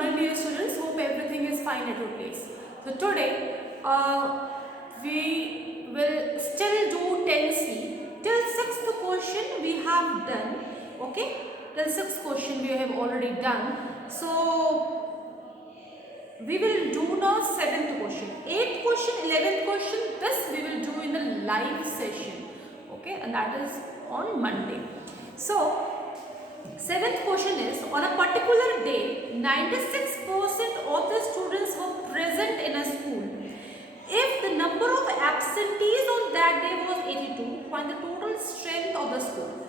morning, dear students. Hope everything is fine at your place. So today we will still do 10C. Till 6th question we have done. Okay, till 6th question we have already done. So we will do now 7th question, 8th question, 11th question. This we will do in a live session. Okay, and that is on Monday. So 7th question is, on a particular day, 96% of the students were present in a school. If the number of absentees on that day was 82, find the total strength of the school.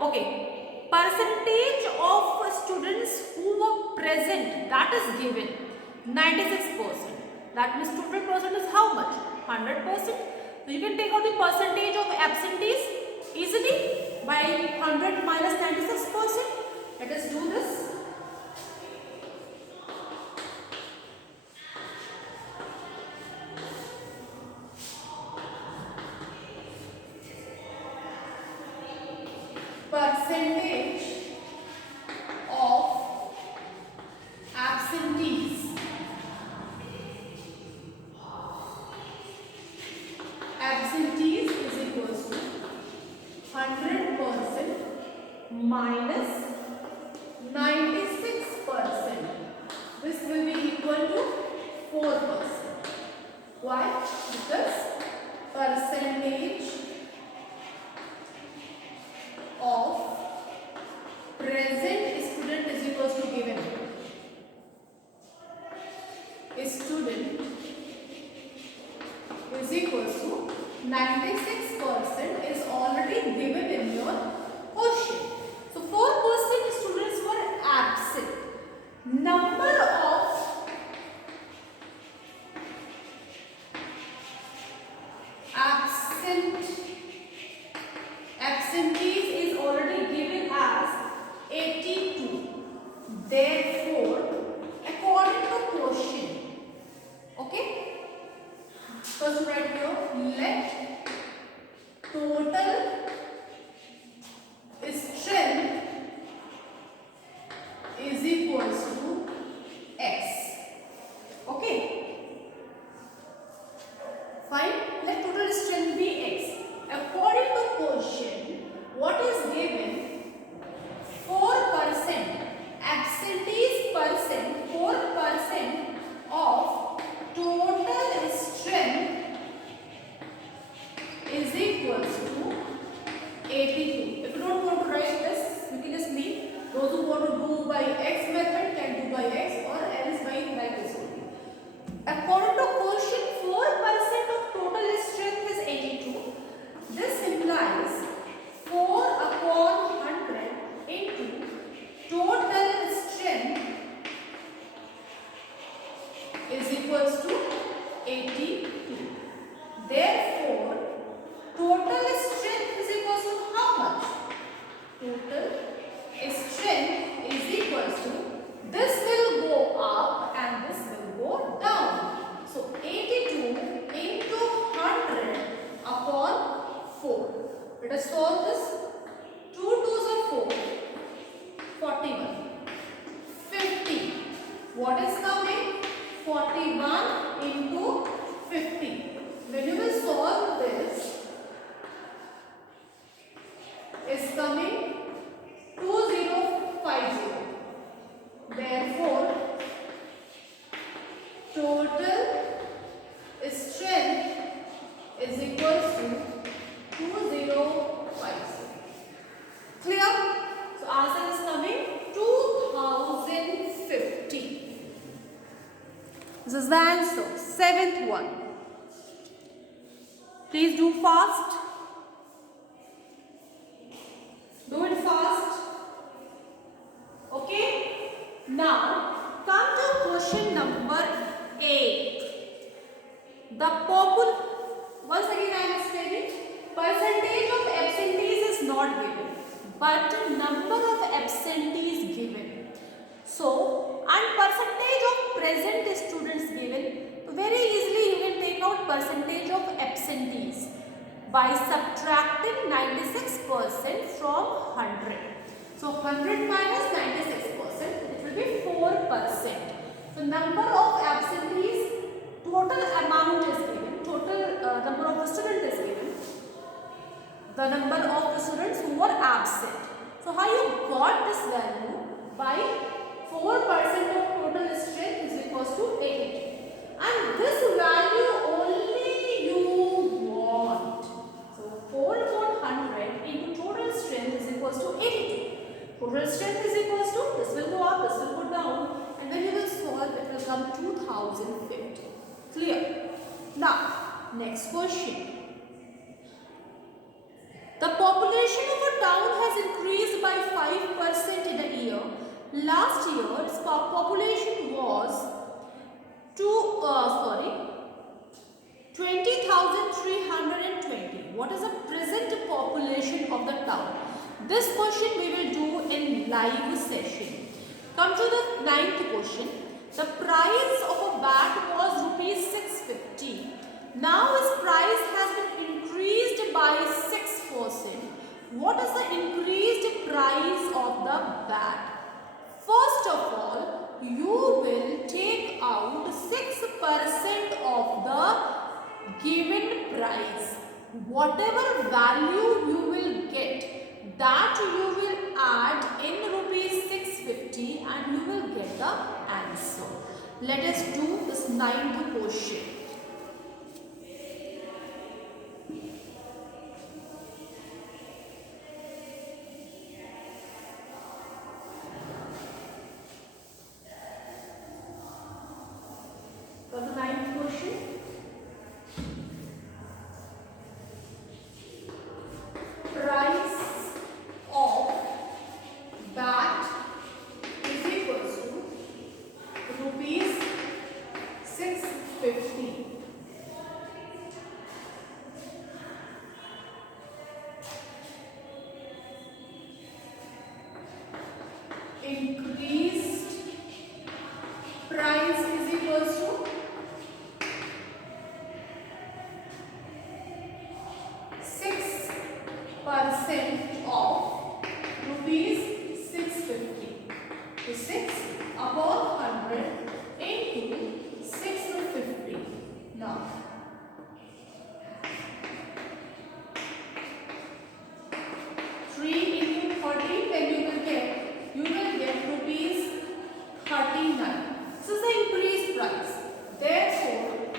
Okay, percentage of students who were present, that is given 96%. That means total percent is how much? 100%. So you can take out the percentage of absentees easily by 100 minus 96%. Let us do this. Percentage of absentees. Absentees is equals to 100% minus 96%. This will be equal to 4%. Why? Because percentage of present student is equal to given. Student is equal to 96% is already given in your question. So 4% students were absent. Number of absentees is already given as 82. Therefore, according to question, okay, first write here, let total strength is equals to x. Okay, fine. Let total strength be x. According to question, what is given? 4% absentees percent, 4% of total strength is equals to 82. If you don't want to write this, you can just leave. Those who want to do by x method can do by x, or else by like this only. According to question, 4% of total strength is 82. This implies 4 upon 100 into total strength is equals to 82. Therefore, total strength is equals to how much? Total strength is equals to, this will go up and this will go down. So 82 into 100 upon 4. Let us solve this. 2 2s are 4. 41. 50. What is coming? 41 into 50. When you will solve this, is coming 2050. Therefore, total strength is equals to 2050. Clear? So answer is coming 2050. This is the answer. 7th one. Please do fast. Do it fast. Okay. Now come to question number 8. Once again I am explaining. Percentage of absentees is not given, but number of absentees given. So, and percentage of present students given. Very easily you can take out percentage of absentees by subtracting 96% from 100. So 100 minus 96%, it will be 4%. So number of absentees, total amount is given, total number of the student is given, the number of the students who were absent. So how you got this value? By 4% of total strength is equals to 8. And this value only you want. So 4 upon 100 into total strength is equals to 82. Total strength is equals to, this will go up, this will go down, and when you will solve it will come 2050. Clear? Now, next question. The population of a town has increased by 5% in a year. Last year, its population was 20,320. What is the present population of the town? This question we will do in live session. Come to the 9th question. The price of a bat was rupees 650. Now its price has been increased by 6%. What is the increased price of the bat? First of all, you will take out 6% of the given price. Whatever value you will get, that you will add in rupees 650 and you will get the answer. Let us do this 9th question. For the 9th question, price of bat is equals to rupees 650. Increased price is equals to 6% of rupees 650. So 6 upon 100 into 650. Now, 3 into 30, then you will get rupees 39. This is the increased price. Therefore,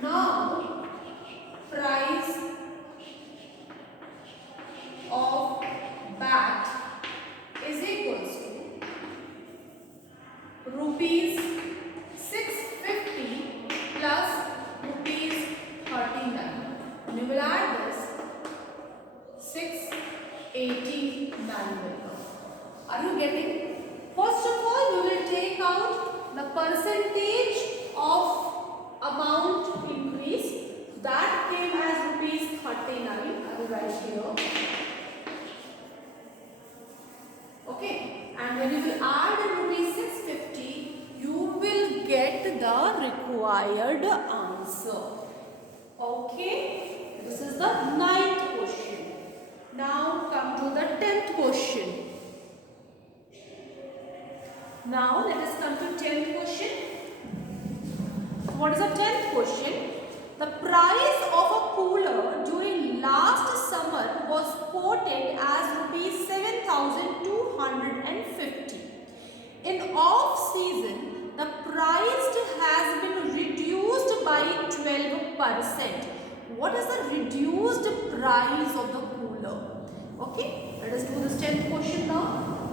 now price of bat is equals to rupees 650 plus rupees 39. And you will add this 689 will come. Are you getting? First of all, we will take out the percentage of amount increase. That came as rupees 39. I will write here. Okay, and when you will add rupees 650, you will get the required answer. Okay, this is the 9th question. Now come to the 10th question. Now let us come to 10th question. What is the 10th question? The price of a cooler during last summer was quoted as rupees 7,250. In off season, the price has been reduced by 12%. What is the reduced price of the cooler? Okay, let us do this 10th question now.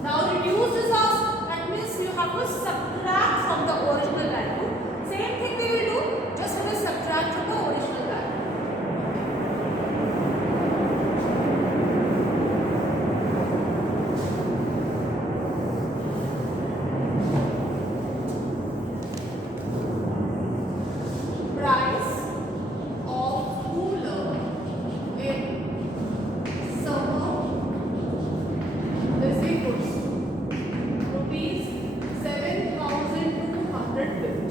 Now reduced is asked, that means you have to subtract from the original value. Same thing we will do, just we will subtract from the original value. Price of cooler in summer is equals to rupees 7,250.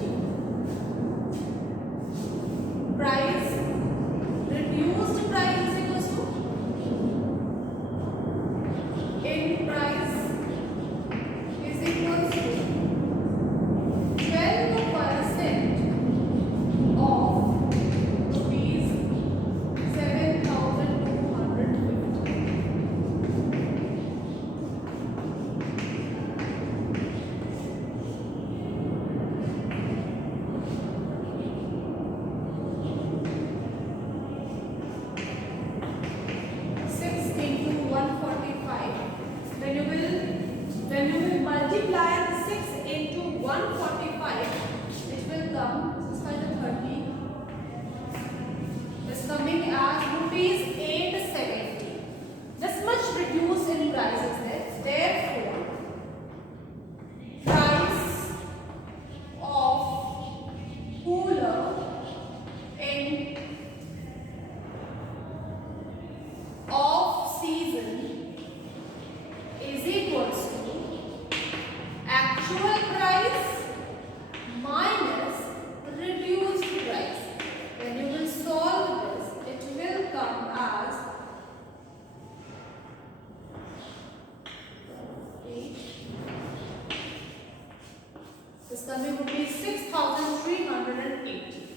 coming rupees 6,380.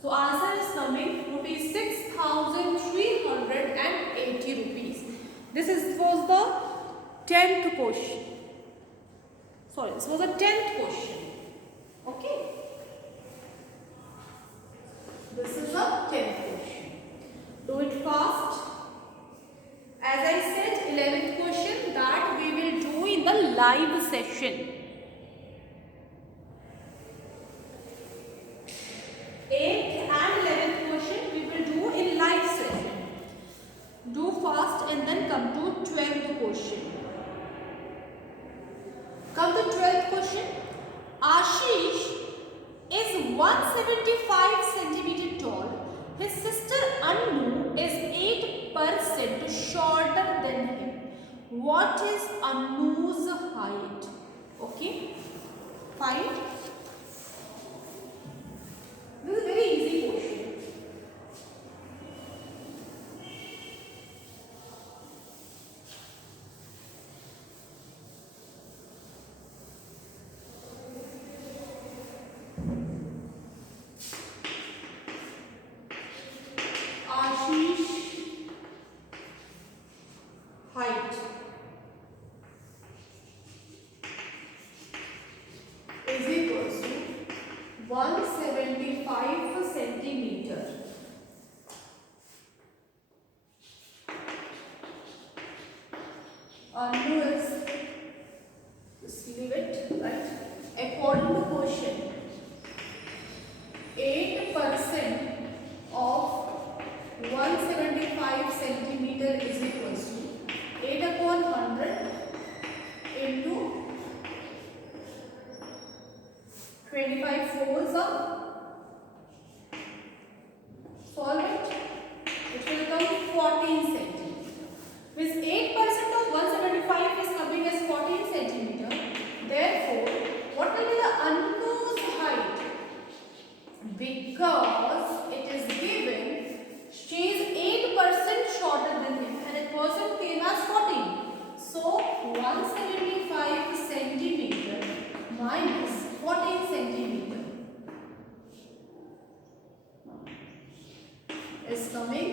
So answer is coming rupees 6,380 rupees. This was the 10th question. Sorry, this was the 10th question. Okay. This is the 10th question. Do it fast. As I said, 11th question that we will do in the live session. 8th and 11th question we will do in live session. Do fast and then come to 12th question. Come to 12th question. Ashish is 175 centimeter tall. His sister Anu is 8% shorter than him. What is Anu's height? Okay. Find. This is a very easy question. Ashish height is equals to 175 centimeter. Anu is, just leave it, right? According to question, 8% of 175 centimeter is equals to 8 upon 100 into 25 fours are. Solve it. It will come 14 centimeter. Means 8% of 175 is coming as 14 centimeter. Therefore, what will be the Anu's height? Because it is given she is 8% shorter than him and a person came as 14. So 175 centimeter minus 14 centimeter is coming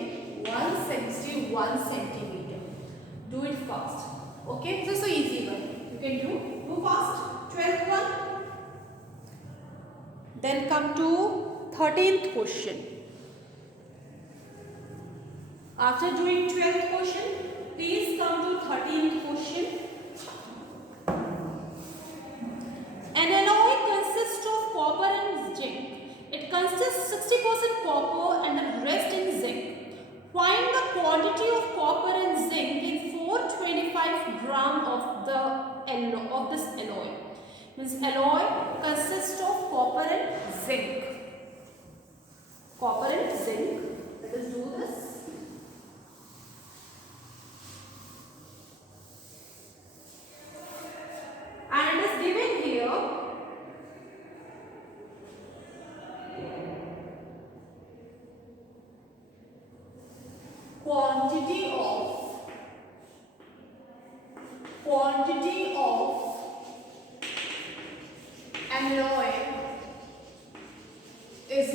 161 centimeter. Do it fast. Okay, this is so easy one. You can do fast. 12th one. Then come to 13th question. After doing 12th question, please come to 13th question. An alloy consists of copper and zinc. It consists 60% copper and the rest in zinc. Find the quantity of copper and zinc in 425 gram of this alloy. Means alloy consists of copper and zinc. Copper and zinc. Let us do this. And it is given here quantity of alloy is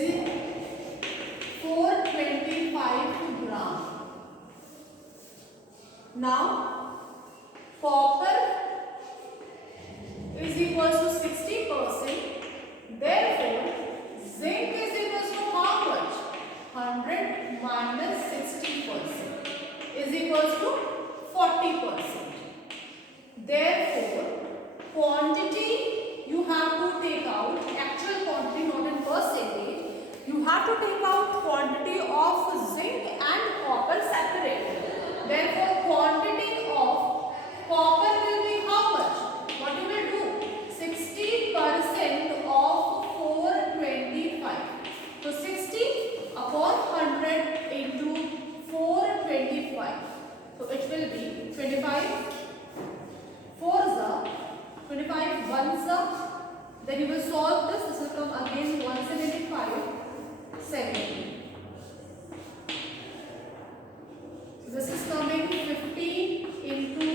425 gram. Now copper is equals to 60%. Therefore, zinc is equals to how much? 100 minus 60% is equals to 40%. Therefore, quantity you have to take out, actual quantity not in percentage, you have to take out quantity of zinc and copper separately. Therefore, quantity of copper will be how much? What you will do? 60% of 425. So 60 upon 100 into 425. So it will be 25 4s are 25 1s are. Then you will solve this. This will come again 175 70. So this is coming 50 into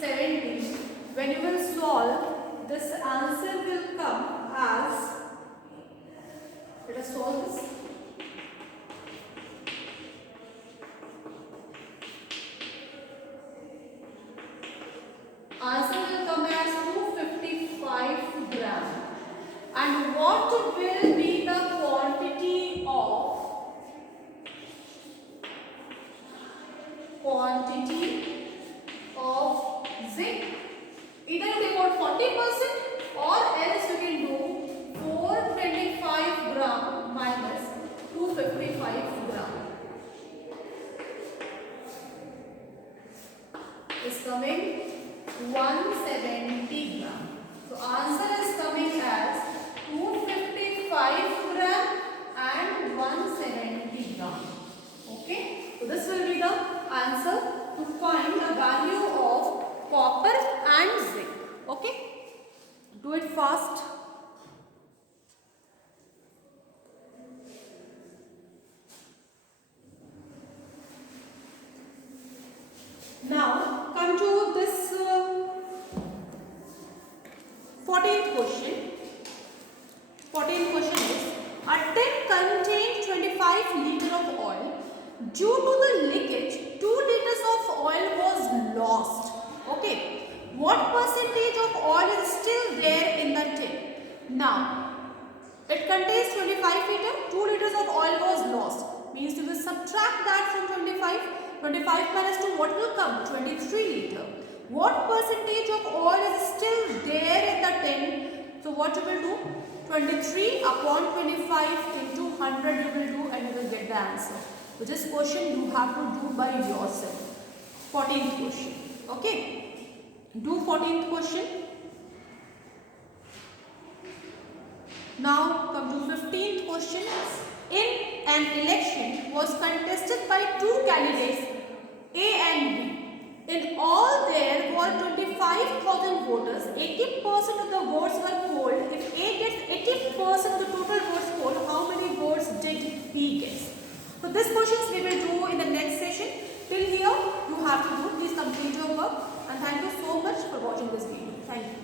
70. When you will solve, this answer will come as Let's solve this. Answer will come as 255 gram. And what will be the quantity of zinc? Either you take out 40% or else you can do 425 gram minus 255 gram. Is coming 170 gram. So answer is coming as 255 gram and 170 gram. Okay. So this will be the answer to find the value of copper and zinc. Okay. Do it fast. Now come to this 14th question. 14th question is, a tin contained 25 liters of oil. Due to the leakage, 2 liters of oil was lost. Okay. What percentage of oil is still there in the tin? Now, it contains 25 liters, 2 liters of oil was lost. Means you will subtract that from 25. 25 minus 2, what will come? 23 liters. What percentage of oil is still there in the tin? So what you will do? 23 upon 25 into 100 you will do and you will get the answer. So this question you have to do by yourself. 14th question. Okay. Do 14th question. Now come to 15th question. In an election was contested by 2 candidates, A and B. In all there were 25,000 voters. 80% of the votes were polled. If A gets 80% of the total votes polled, how many votes did B get? So these questions we will do in the next session. Till here you have to do. Please complete your work and thank you so much for watching this video. Thank you.